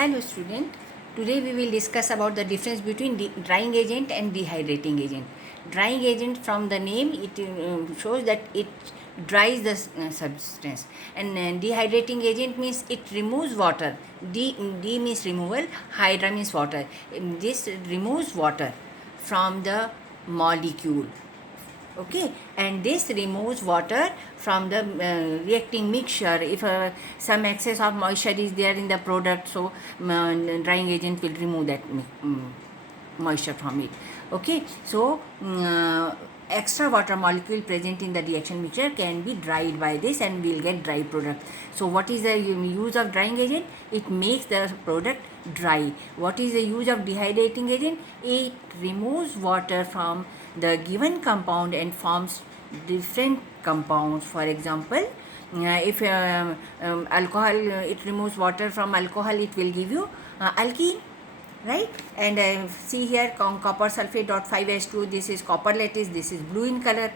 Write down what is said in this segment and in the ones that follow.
Hello student, today we will discuss about the difference between drying agent and dehydrating agent. Drying agent, from the name it shows that it dries the substance, and dehydrating agent means it removes water. D means removal, hydra means water. This removes water from the molecule. Okay, and this removes water from the reacting mixture. If some excess of moisture is there in the product, so drying agent will remove that moisture from it. Okay, so extra water molecule present in the reaction mixture can be dried by this and we'll get dry product. So what is the use of drying agent? It makes the product dry. What is the use of dehydrating agent? It removes water from the given compound and forms different compounds. For example, if alcohol, it removes water from alcohol, it will give you alkene, right? And see here, copper sulfate dot 5H2, this is copper lattice, this is blue in color.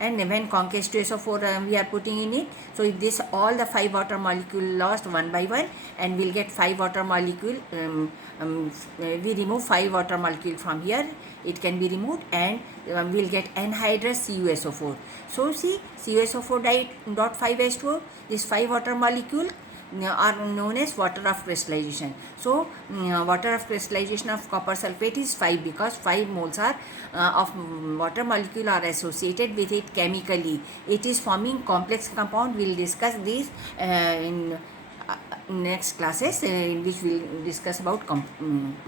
And when conc H2SO4 we are putting in it, so if this all the 5 water molecule lost one by one, and we'll get 5 water molecule. We remove 5 water molecule from here, it can be removed, and we'll get anhydrous CuSO4. So see, CuSO4 dot 5H2O, this 5 water molecule are known as water of crystallization. So water of crystallization of copper sulfate is 5, because 5 moles are of water molecule are associated with it chemically. It is forming complex compound. We will discuss this in next classes, in which we will discuss about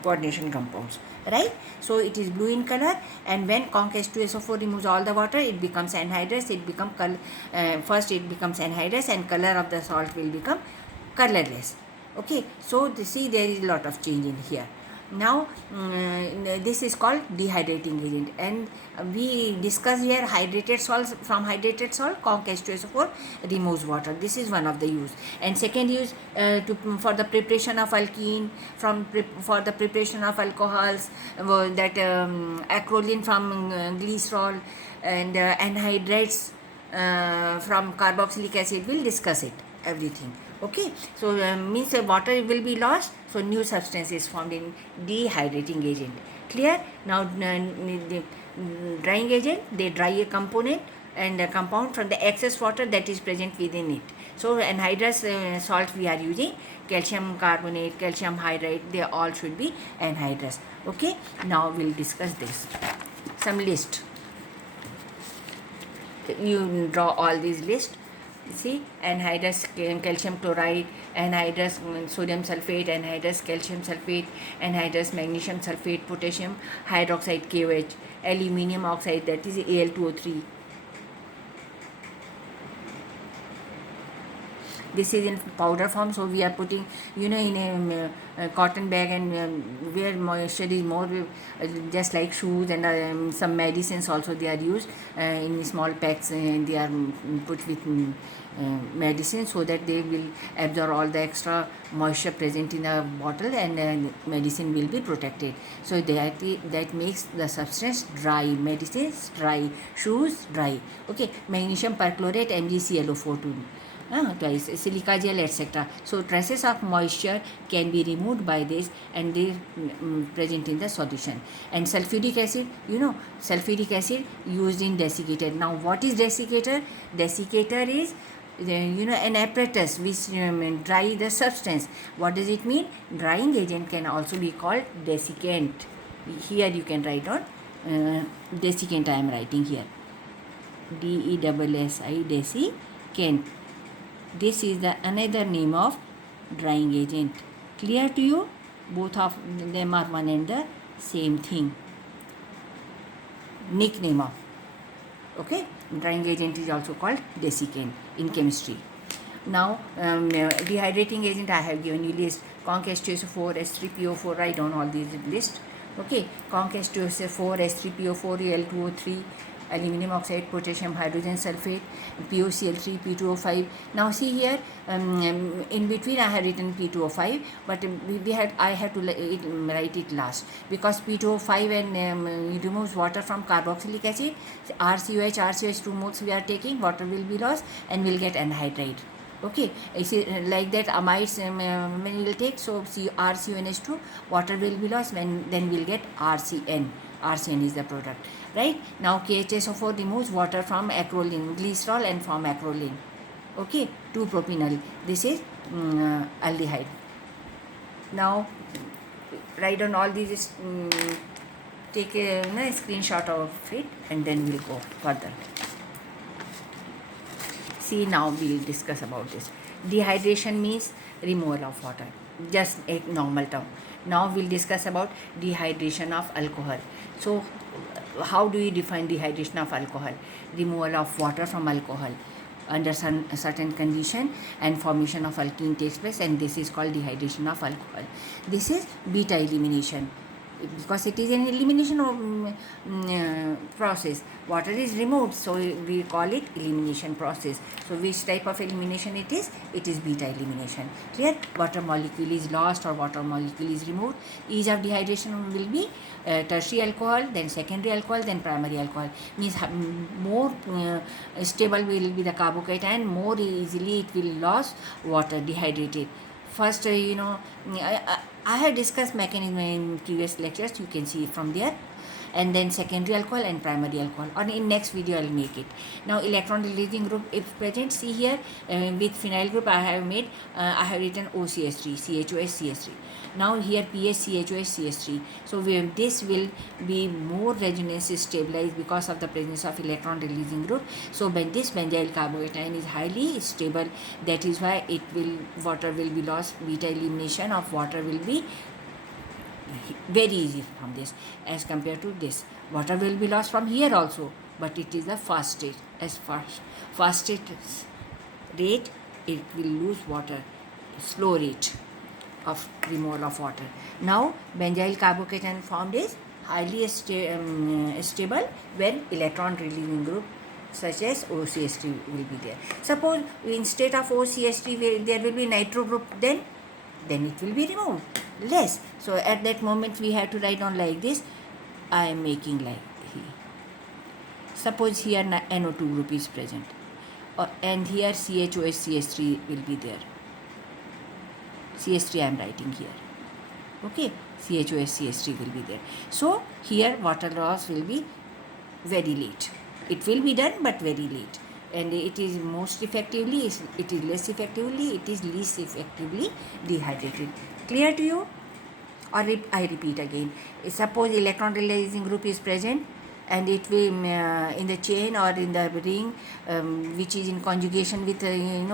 coordination compounds, right? So it is blue in color, and when conc H2SO4 removes all the water, it becomes anhydrous. It become first it becomes anhydrous, and color of the salt will become colorless. Okay, so see, there is a lot of change in here. Now this is called dehydrating agent, and we discuss here hydrated salts. From hydrated salt, conc H2SO4 removes water. This is one of the use. And second use, for the preparation of alkene, for the preparation of alcohols, that acrolein from glycerol, and anhydrates from carboxylic acid. We'll discuss it, everything. Okay, so means water will be lost, so new substance is formed in dehydrating agent. Clear? Now the drying agent, they dry a component and a compound from the excess water that is present within it. So anhydrous salt we are using, calcium carbonate, calcium hydride, they all should be anhydrous. Okay, now we'll discuss this. Some list. You draw all these list. See, anhydrous calcium chloride, anhydrous sodium sulfate, anhydrous calcium sulfate, anhydrous magnesium sulfate, potassium hydroxide KOH, aluminium oxide, that is Al2O3. This is in powder form, so we are putting, in a cotton bag, and where moisture is more, just like shoes and some medicines also they are used in small packs, and they are put with medicine, so that they will absorb all the extra moisture present in a bottle, and medicine will be protected. So that makes the substance dry, medicines dry, shoes dry. Okay, magnesium perchlorate, MgClO4 twice, silica gel, etc. So traces of moisture can be removed by this, and they present in the solution. And sulfuric acid, sulfuric acid used in desiccator. Now what is desiccator? Desiccator is an apparatus which dry the substance. What does it mean? Drying agent can also be called desiccant. Here you can write on desiccant. I am writing here DESSI, desiccant. This is the another name of drying agent. Clear to you? Both of them are one and the same thing. Nickname of. Okay, drying agent is also called desiccant in chemistry. Now dehydrating agent, I have given you list. Conc H2SO4, H3PO4, write down all these list. Okay, conc H2SO4, H3PO4, Al2O3, aluminum oxide, potassium hydrogen sulfate, POCl3, P2O5. Now see here, in between I have written P2O5, but I have to write it last, because P2O5 and removes water from carboxylic acid. RCOH 2 moles we are taking, water will be lost, and we'll get anhydride. Okay, it's like that amides when we'll take, so RCONH2, water will be lost, when then we'll get RCN. RCN is the product, right? Now KHSO4 removes water from acrolein, glycerol and from acrolein. Okay, 2-propenyl. This is aldehyde. Now write on all these, take a screenshot of it, and then we'll go further. See, now we'll discuss about this. Dehydration means removal of water, just a normal term. Now we'll discuss about dehydration of alcohol. So how do you define dehydration of alcohol? Removal of water from alcohol under certain condition, and formation of alkene takes place, and this is called dehydration of alcohol. This is beta elimination, because it is an elimination process. Water is removed, so we call it elimination process. So which type of elimination it is? It is beta elimination. Clear? Water molecule is lost or water molecule is removed. Ease of dehydration will be tertiary alcohol, then secondary alcohol, then primary alcohol. Means more stable will be the carbocation, more easily it will lose water, dehydrated. First, I have discussed mechanism in previous lectures, you can see it from there. And then secondary alcohol and primary alcohol, or in next video I'll make it. Now electron releasing group if present, see here with phenyl group I have made, I have written OCH3, CHOS, Now here pH, CHOS, CH3. So this will be more resonance stabilized because of the presence of electron releasing group. So when this benzyl carbocation is highly stable, that is why water will be lost. Beta elimination of water will be very easy from this as compared to this. Water will be lost from here also, but it is the fastest. Fastest rate it will lose water, slow rate of removal of water. Now benzyl carbocation formed is highly stable when electron releasing group such as OCH3 will be there. Suppose instead of OCH3 there will be nitro group, then it will be removed less. So at that moment we have to write on like this. I am making like here. Suppose here NO2 group is present, and here CHOS, CH3 will be there. CH3 I am writing here. Okay, CHOS, CH3 will be there. So here water loss will be very late. It will be done, but very late. And it is most effectively, it is less effectively, it is least effectively dehydrated. Clear to you? Or I repeat again. Suppose electron releasing group is present, and it will in the chain or in the ring which is in conjugation with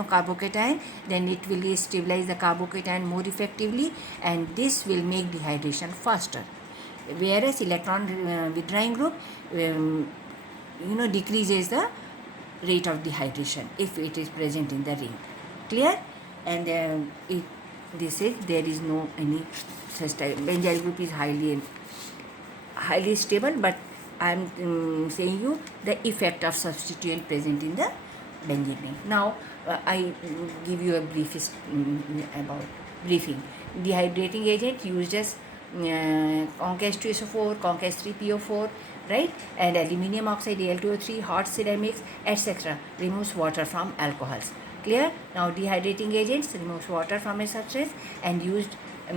carbocation, then it will stabilize the carbocation more effectively, and this will make dehydration faster. Whereas electron withdrawing group decreases the rate of dehydration if it is present in the ring. Clear? And there is no any such type. Benzyl group is highly stable, but I am saying you the effect of substituent present in the benzene ring. Now I give you a briefing. Dehydrating agent used as Concash 2SO4, Concash 3PO4, right? And aluminium oxide Al2O3, hot ceramics, etc. removes water from alcohols. Clear? Now dehydrating agents removes water from a substance and used a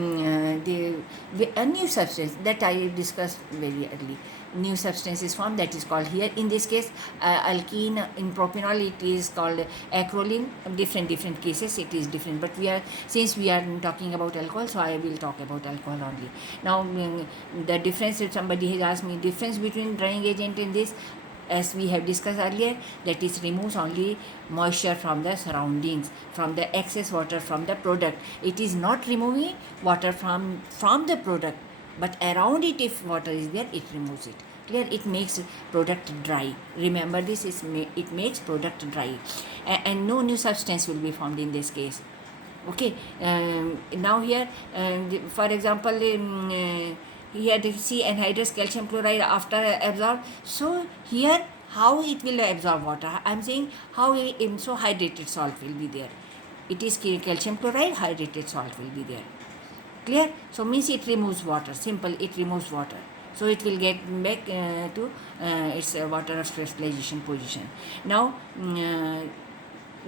new substance that I discussed very early. New substance is formed, that is called here. In this case, alkene in propanol, it is called acrolein. Different cases it is different. But since we are talking about alcohol, so I will talk about alcohol only. Now the difference, if somebody has asked me difference between drying agent and this, as we have discussed earlier, that is removes only moisture from the surroundings, from the excess water from the product. It is not removing water from the product, but around it, if water is there, it removes it. Clear? It makes product dry. Remember this, it makes product dry, and no new substance will be formed in this case. Okay. Now here, for example, here you see anhydrous calcium chloride after absorb. So here how it will absorb water? I am saying how so hydrated salt will be there. It is calcium chloride, hydrated salt will be there. Clear? So means it removes water. Simple, it removes water. So it will get back to its water of crystallization position. Now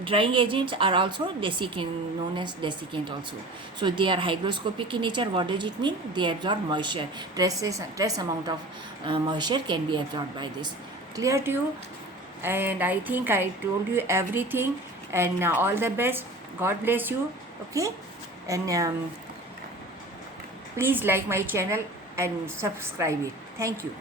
drying agents are also desiccant, known as desiccant also. So they are hygroscopic in nature. What does it mean? They absorb moisture. Trace amount of moisture can be absorbed by this. Clear to you? And I think I told you everything. And all the best. God bless you. Okay? And please like my channel and subscribe it. Thank you.